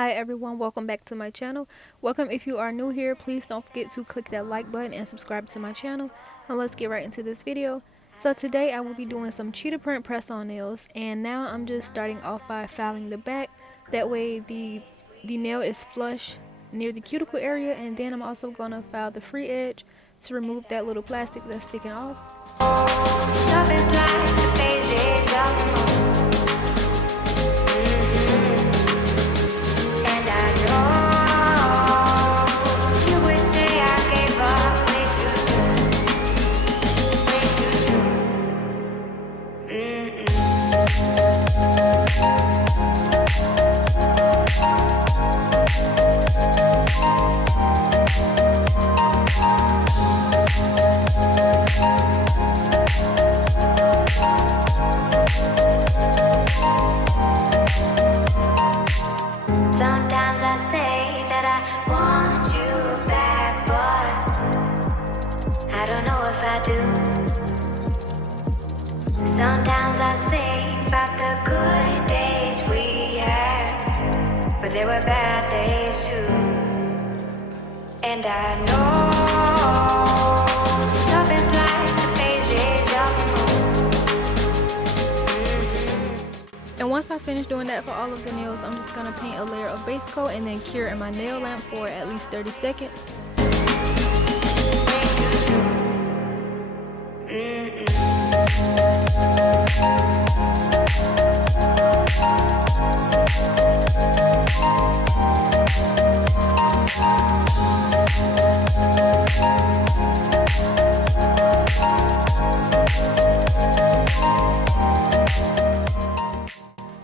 Hi everyone, welcome back to my channel. Welcome if you are new here. Please don't forget to click that like button and subscribe to my channel. And let's get right into this video. So today I will be doing some cheetah print press on nails, and now I'm just starting off by filing the back. That way the nail is flush near the cuticle area, and then I'm also going to file the free edge to remove that little plastic that's sticking off. Love is like the phases of the moon. And I know you would say I gave up way too soon. Way too Sometimes I say that I want you back, but I don't know if I do. Sometimes I think about the good days we had, but there were bad days too. And I know love is like the phases of the moon. And once I finish doing that for all of the nails, I'm just going to paint a layer of base coat and then cure in my nail lamp for at least 30 seconds.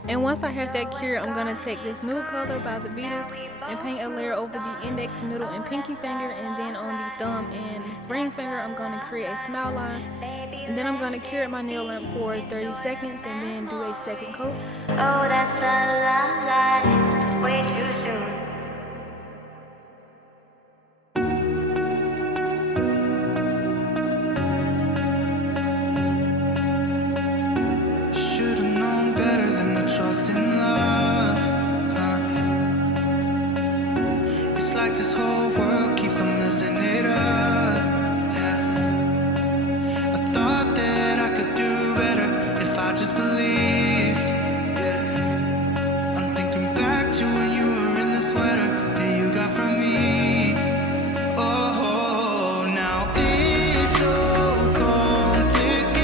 And once I have that cured, I'm going to take this nude color by the Beetles and paint a layer over the index, middle, and pinky finger, and then on the thumb and ring finger I'm going to create a smile line, and then I'm going to cure my nail lamp for 30 seconds and then do a second coat. Oh, that's a lot, way too soon. Trust in love, it's like this whole world keeps on messing it up, yeah. I thought that I could do better if I just believed, yeah. I'm thinking back to when you were in the sweater that you got from me. Oh, now it's so complicated.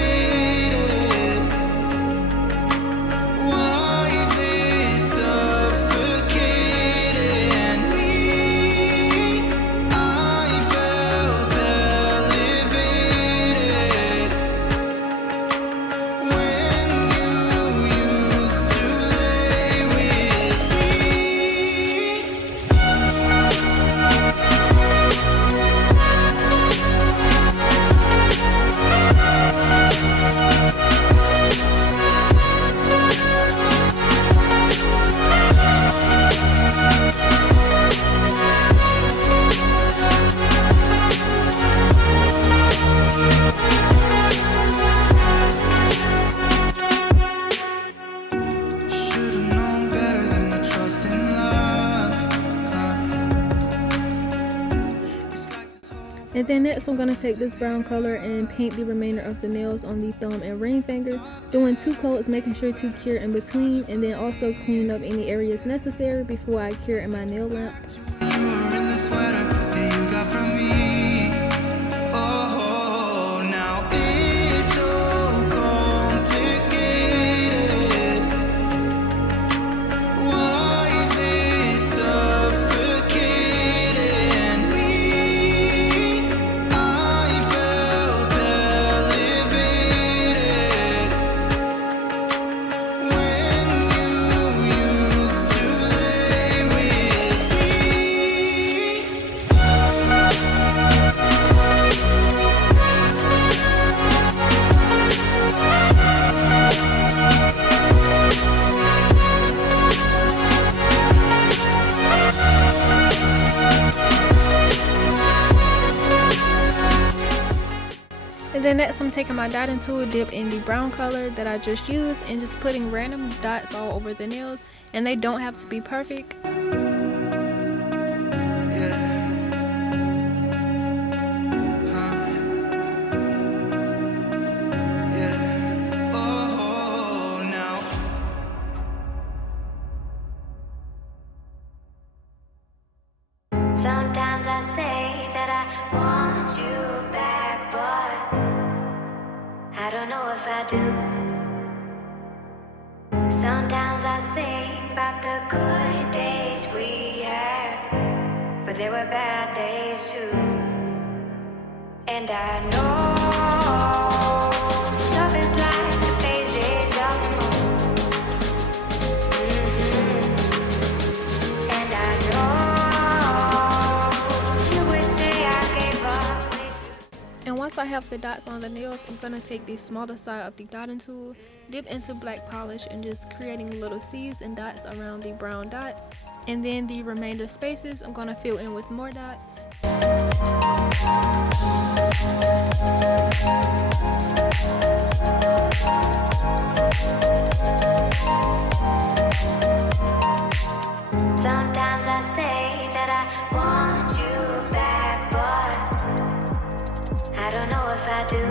And then next I'm going to take this brown color and paint the remainder of the nails on the thumb and ring finger, doing 2 coats, making sure to cure in between, and then also clean up any areas necessary before I cure in my nail lamp. And then next I'm taking my dotting tool, dip in the brown color that I just used, and just putting random dots all over the nails, and they don't have to be perfect. I want you back, but I don't know if I do. Sometimes I think about the good days we had, but there were bad days too. And I know love is like the phases of the moon. And I know you would say I gave up way too soon. And once I have the dots on the nails, I'm going to take the smaller side of the dotting tool, dip into black polish, and just creating little C's and dots around the brown dots. And then the remainder spaces, I'm going to fill in with more dots. Sometimes I say that I want you back, but I don't know if I do.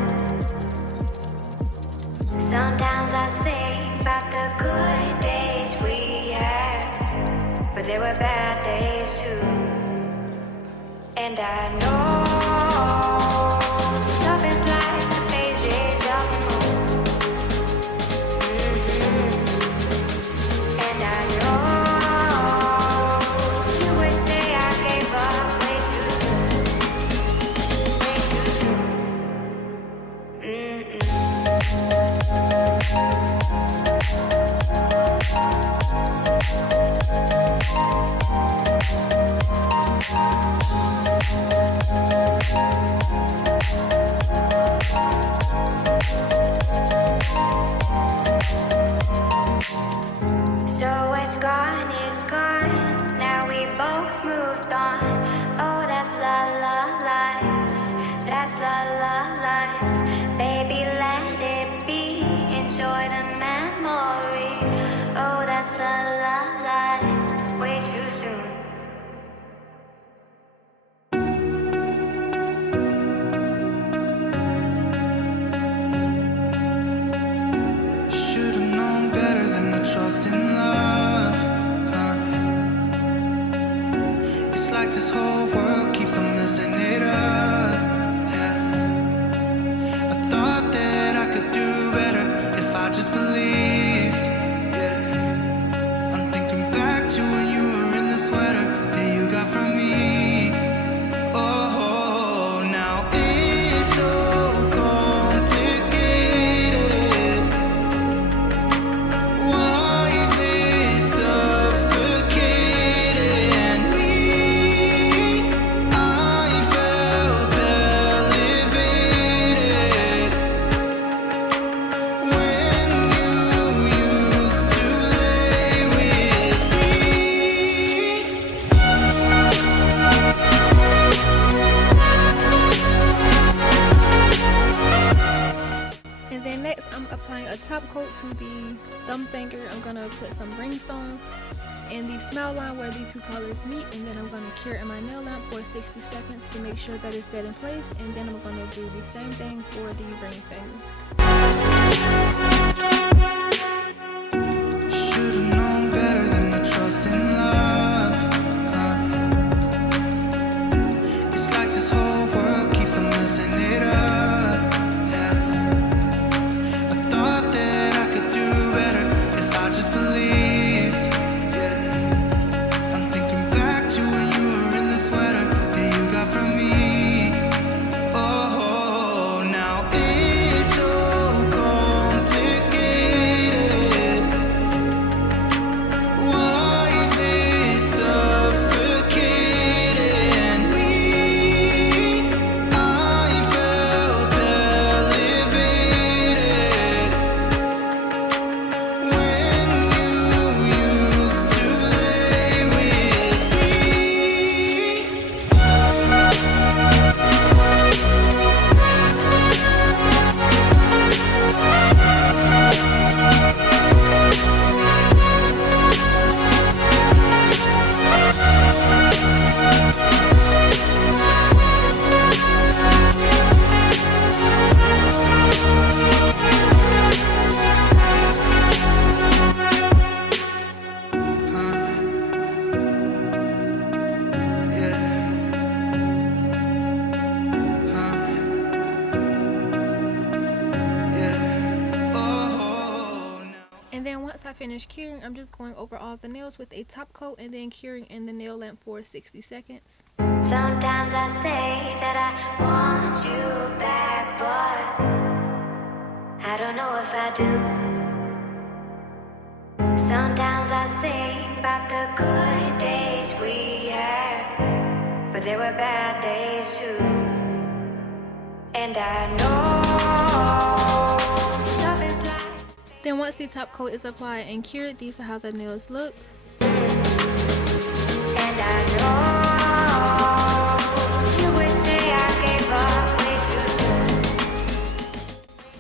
Sometimes I think about the good days we had, but there were bad days too. And I know love is like the phases of the moon. And I know you would say I gave up way too soon. Way too soon. So it's gone, now we both moved on. Oh, that's la la life, that's la la life. Baby, let it be, enjoy the memory. Oh, that's la la life, way too soon. Should've known better than to trust in love. It's like this whole world keeps on messing it up. Yeah. I thought that I could do better if I just believed. Yeah. I'm thinking back to when you were in the sweater that you got from me. Oh, now it's so complicated. Why is this suffocating me? I felt elevated when you used to lay with me. And then next, I'm applying a top coat to the thumb finger. I'm going to put some rhinestones in the smile line where the two colors meet, and then I'm going to cure in my nail lamp for 60 seconds to make sure that it's set in place, and then I'm going to do the same thing for the ring finger. Should've known better than to trust in love. It's like this whole world keeps on messing it up. Yeah. I thought that I could do better if I just believed. Yeah. I'm thinking back to when you were in the sweater that you got from me. Oh, now it's so complicated. I finish curing, I'm just going over all the nails with a top coat and then curing in the nail lamp for 60 seconds. Sometimes I say that I want you back, but I don't know if I do. Sometimes I think about the good days we had, but there were bad days too. And I know love is like. Then once the top coat is applied and cured, these are how the nails look. And I know you would say I gave up way too soon.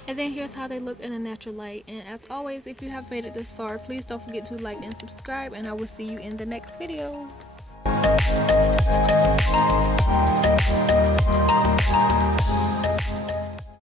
And then here's how they look in a natural light. And as always, if you have made it this far, please don't forget to like and subscribe, and I will see you in the next video.